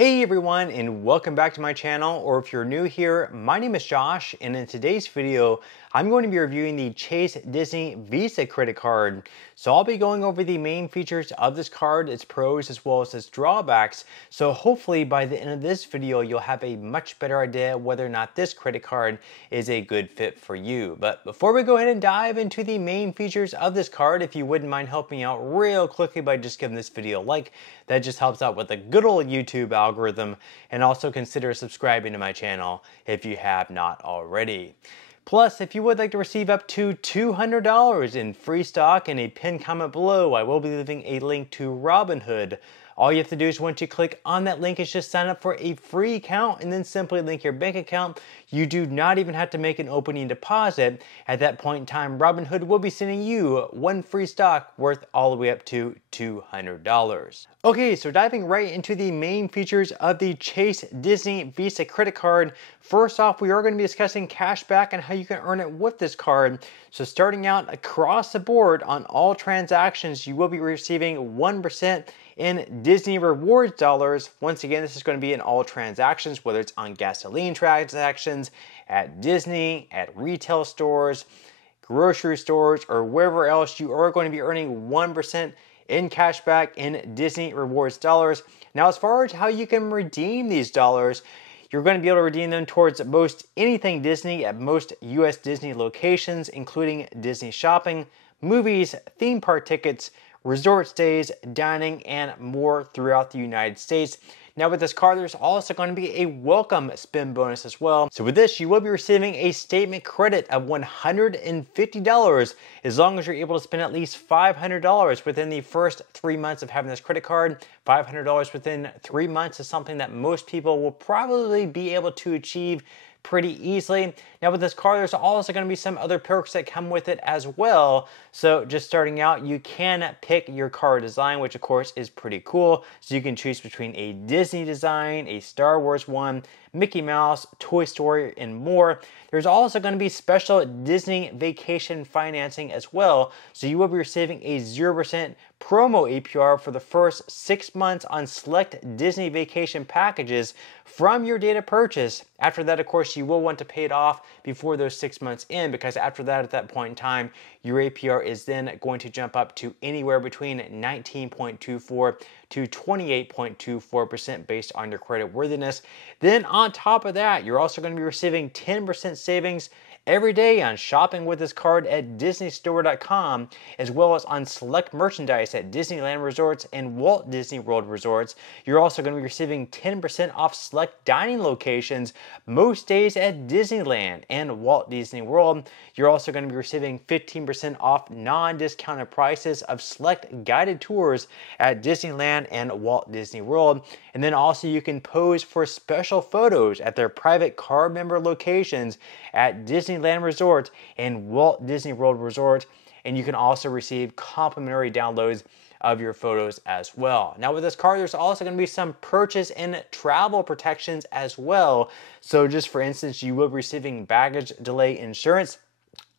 Hey everyone, and welcome back to my channel, or if you're new here, my name is Josh, and in today's video, I'm going to be reviewing the Chase Disney Visa credit card. So I'll be going over the main features of this card, its pros as well as its drawbacks. So hopefully by the end of this video, you'll have a much better idea whether or not this credit card is a good fit for you. But before we go ahead and dive into the main features of this card, if you wouldn't mind helping me out real quickly by just giving this video a like, that just helps out with the good old YouTube algorithm, and also consider subscribing to my channel if you have not already. Plus, if you would like to receive up to $200 in free stock in a pinned comment below, I will be leaving a link to Robinhood. All you have to do is once you click on that link is just sign up for a free account and then simply link your bank account. You do not even have to make an opening deposit. At that point in time, Robinhood will be sending you one free stock worth all the way up to $200. Okay, so diving right into the main features of the Chase Disney Visa credit card. First off, we are going to be discussing cash back and how you can earn it with this card. So starting out across the board on all transactions, you will be receiving 1% in Disney Rewards dollars. Once again, this is going to be in all transactions, whether it's on gasoline transactions, at Disney, at retail stores, grocery stores, or wherever else. You are going to be earning 1% in cash back in Disney Rewards dollars. Now, as far as how you can redeem these dollars, you're going to be able to redeem them towards most anything Disney at most US Disney locations, including Disney shopping, movies, theme park tickets, resort stays, dining, and more throughout the United States. Now with this card, there's also going to be a welcome spend bonus as well. So with this, you will be receiving a statement credit of $150 as long as you're able to spend at least $500 within the first 3 months of having this credit card. $500 within 3 months is something that most people will probably be able to achieve pretty easily. Now with this card, there's also going to be some other perks that come with it as well. So just starting out, you can pick your card design, which of course is pretty cool. So you can choose between a Disney design, a Star Wars one, Mickey Mouse, Toy Story, and more. There's also going to be special Disney vacation financing as well. So you will be receiving a 0% promo APR for the first 6 months on select Disney vacation packages from your data purchase. After that, of course, you will want to pay it off before those 6 months in, because after that, at that point in time, your APR is then going to jump up to anywhere between 19.24 to 28.24% based on your credit worthiness. Then on top of that, you're also going to be receiving 10% savings every day on shopping with this card at DisneyStore.com, as well as on select merchandise at Disneyland Resorts and Walt Disney World Resorts. You're also going to be receiving 10% off select dining locations most days at Disneyland and Walt Disney World. You're also going to be receiving 15% off non-discounted prices of select guided tours at Disneyland and Walt Disney World. And then also you can pose for special photos at their private card member locations at Disneyland Resort and Walt Disney World Resort. And you can also receive complimentary downloads of your photos as well. Now with this card, there's also going to be some purchase and travel protections as well. So just for instance, you will be receiving baggage delay insurance.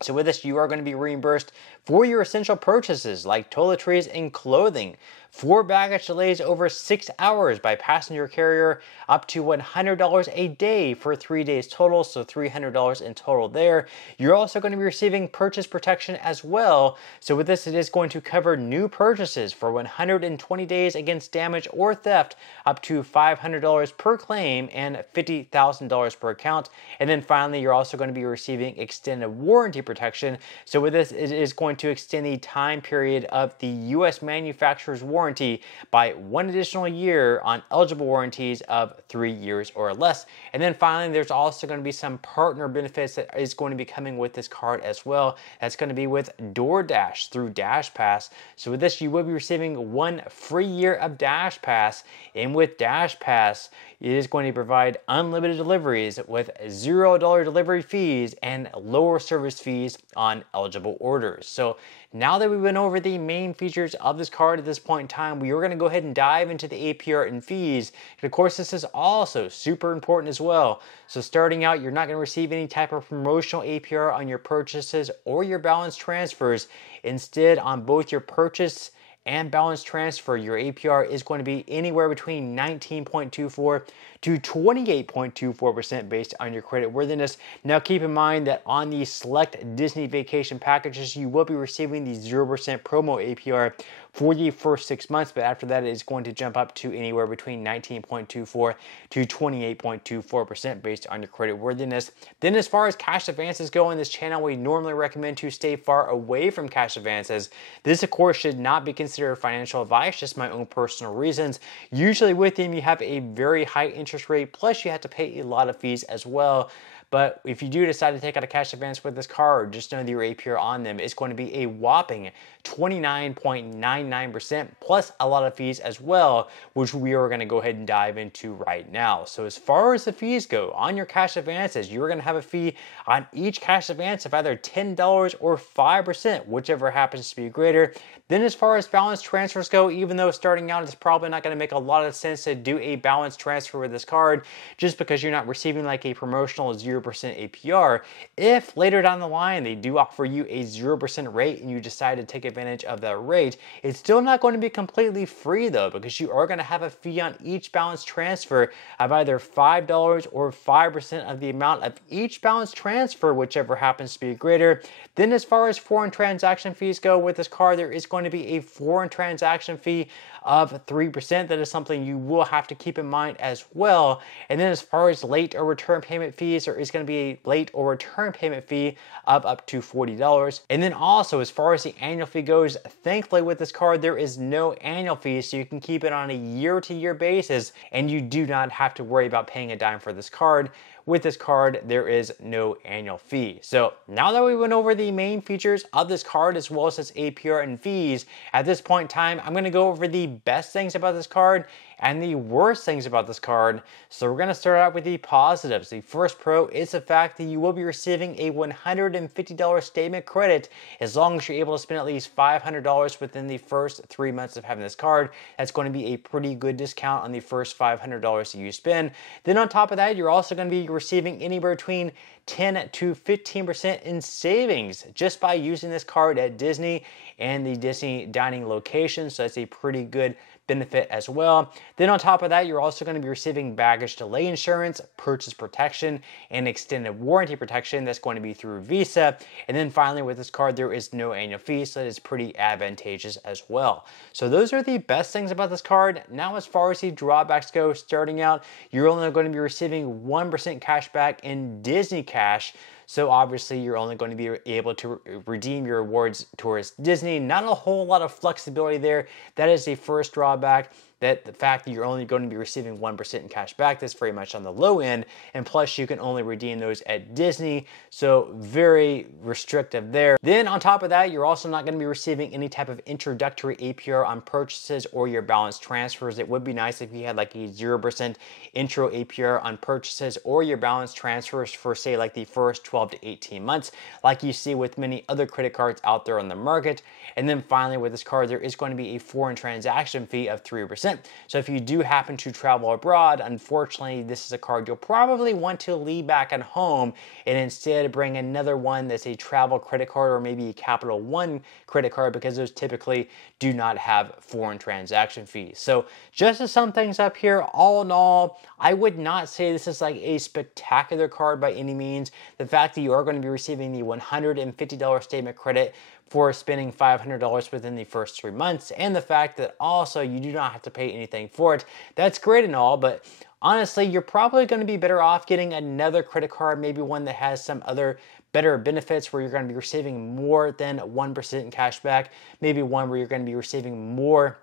So with this, you are going to be reimbursed for your essential purchases like toiletries and clothing, for baggage delays over 6 hours by passenger carrier, up to $100 a day for 3 days total, so $300 in total there. You're also going to be receiving purchase protection as well. So with this, it is going to cover new purchases for 120 days against damage or theft, up to $500 per claim and $50,000 per account. And then finally, you're also going to be receiving extended warranty protection. So with this, it is going to extend the time period of the U.S. manufacturer's warranty by 1 additional year on eligible warranties of 3 years or less. And then finally, there's also going to be some partner benefits that is going to be coming with this card as well. That's going to be with DoorDash through DashPass. So with this, you will be receiving 1 free year of DashPass. And with DashPass, it is going to provide unlimited deliveries with $0 delivery fees and lower service fees on eligible orders. So now that we went over the main features of this card at this point in time, we are going to go ahead and dive into the APR and fees. And of course, this is also super important as well. So starting out, you're not going to receive any type of promotional APR on your purchases or your balance transfers. Instead, on both your purchase and balance transfer, your APR is going to be anywhere between 19.24 to 28.24% based on your credit worthiness. Now keep in mind that on the select Disney vacation packages, you will be receiving the 0% promo APR for the first 6 months, but after that it is going to jump up to anywhere between 19.24 to 28.24% based on your credit worthiness. Then as far as cash advances go on this channel, we normally recommend to stay far away from cash advances. This of course should not be considered financial advice, just my own personal reasons. Usually with them you have a very high interest rate, plus you have to pay a lot of fees as well. But if you do decide to take out a cash advance with this card, just know that your APR on them is going to be a whopping 29.99% plus a lot of fees as well, which we are going to go ahead and dive into right now. So as far as the fees go, on your cash advances, you're going to have a fee on each cash advance of either $10 or 5%, whichever happens to be greater. Then as far as balance transfers go, even though starting out it's probably not going to make a lot of sense to do a balance transfer with this card, just because you're not receiving like a promotional 0% APR, if later down the line they do offer you a 0% rate and you decide to take advantage of that rate, it's still not going to be completely free though, because you are going to have a fee on each balance transfer of either $5 or 5% of the amount of each balance transfer, whichever happens to be greater. Then as far as foreign transaction fees go with this card, there is going to be a foreign transaction fee of 3%. That is something you will have to keep in mind as well. And then as far as late or return payment fees, there is going to be a late or return payment fee of up to $40. And then also as far as the annual fee goes, thankfully with this card there is no annual fee, so you can keep it on a year-to-year basis and you do not have to worry about paying a dime for this card. With this card, there is no annual fee. So now that we went over the main features of this card as well as its APR and fees, at this point in time, I'm gonna go over the best things about this card and the worst things about this card. So we're gonna start out with the positives. The first pro is the fact that you will be receiving a $150 statement credit as long as you're able to spend at least $500 within the first 3 months of having this card. That's going to be a pretty good discount on the first $500 that you spend. Then on top of that, you're also going to be receiving anywhere between 10 to 15% in savings just by using this card at Disney and the Disney dining location. So that's a pretty good benefit as well. Then on top of that, you're also going to be receiving baggage delay insurance, purchase protection, and extended warranty protection. That's going to be through Visa. And then finally with this card, there is no annual fee, so that is pretty advantageous as well. So those are the best things about this card. Now as far as the drawbacks go, starting out, you're only going to be receiving 1% cash back in Disney Cash. So obviously you're only going to be able to redeem your rewards towards Disney. Not a whole lot of flexibility there. That is the first drawback. That the fact that you're only going to be receiving 1% in cash back, that's very much on the low end, and plus you can only redeem those at Disney, so very restrictive there. Then on top of that, you're also not going to be receiving any type of introductory APR on purchases or your balance transfers. It would be nice if you had like a 0% intro APR on purchases or your balance transfers for say like the first 12 to 18 months, like you see with many other credit cards out there on the market. And then finally with this card, there is going to be a foreign transaction fee of 3%. So if you do happen to travel abroad, unfortunately, this is a card you'll probably want to leave back at home and instead bring another one that's a travel credit card or maybe a Capital One credit card, because those typically do not have foreign transaction fees. So just to sum things up here, all in all, I would not say this is like a spectacular card by any means. The fact that you are going to be receiving the $150 statement credit for spending $500 within the first 3 months, and the fact that also you do not have to pay anything for it, that's great and all, but honestly, you're probably going to be better off getting another credit card, maybe one that has some other better benefits where you're going to be receiving more than 1% in cash back, maybe one where you're going to be receiving more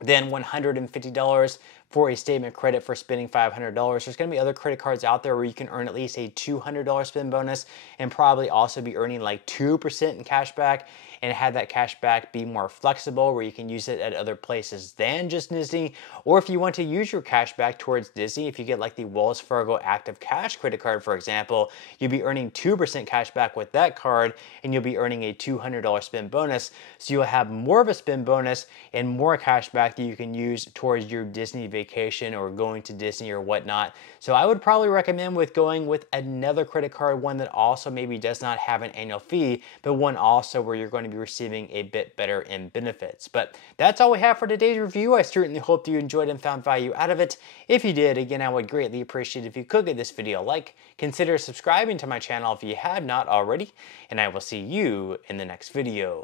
than $150 for a statement credit for spending $500. There's going to be other credit cards out there where you can earn at least a $200 spend bonus and probably also be earning like 2% in cash back, and have that cash back be more flexible where you can use it at other places than just Disney. Or if you want to use your cash back towards Disney, if you get like the Wells Fargo Active Cash credit card, for example, you'll be earning 2% cash back with that card and you'll be earning a $200 spend bonus. So you'll have more of a spend bonus and more cash back that you can use towards your Disney vacation or going to Disney or whatnot. So I would probably recommend with going with another credit card, one that also maybe does not have an annual fee, but one also where you're going to be receiving a bit better in benefits. But that's all we have for today's review. I certainly hope that you enjoyed and found value out of it. If you did, again, I would greatly appreciate it if you could give this video a like. Consider subscribing to my channel if you have not already, and I will see you in the next video.